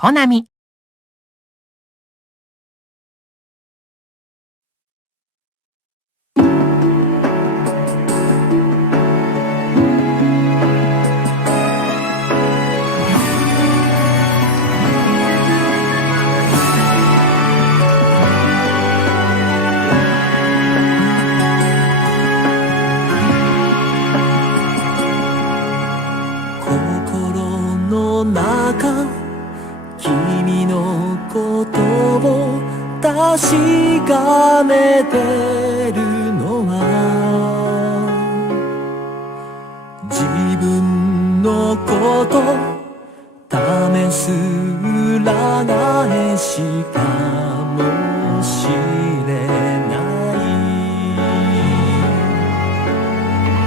コナミ。心の中、君のことを確かめてるのは自分のこと試す裏返しかもしれない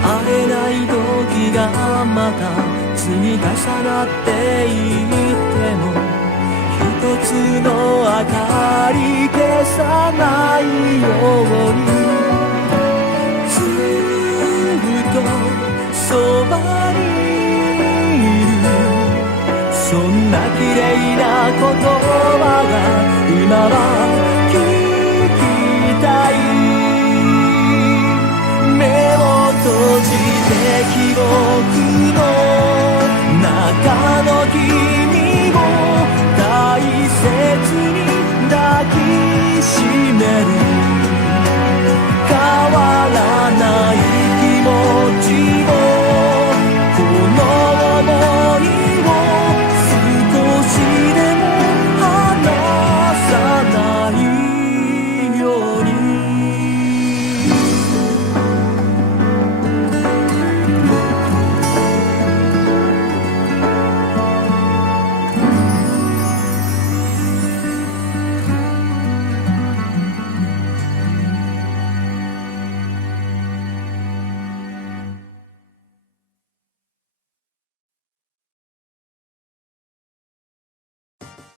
会えない時がまた積み重なっていっても一つの明かり消さないようにずっとそばにいるそんな綺麗な言葉が今は聞きたい目を閉じて記憶の中の君を大切に抱きしめる変わらない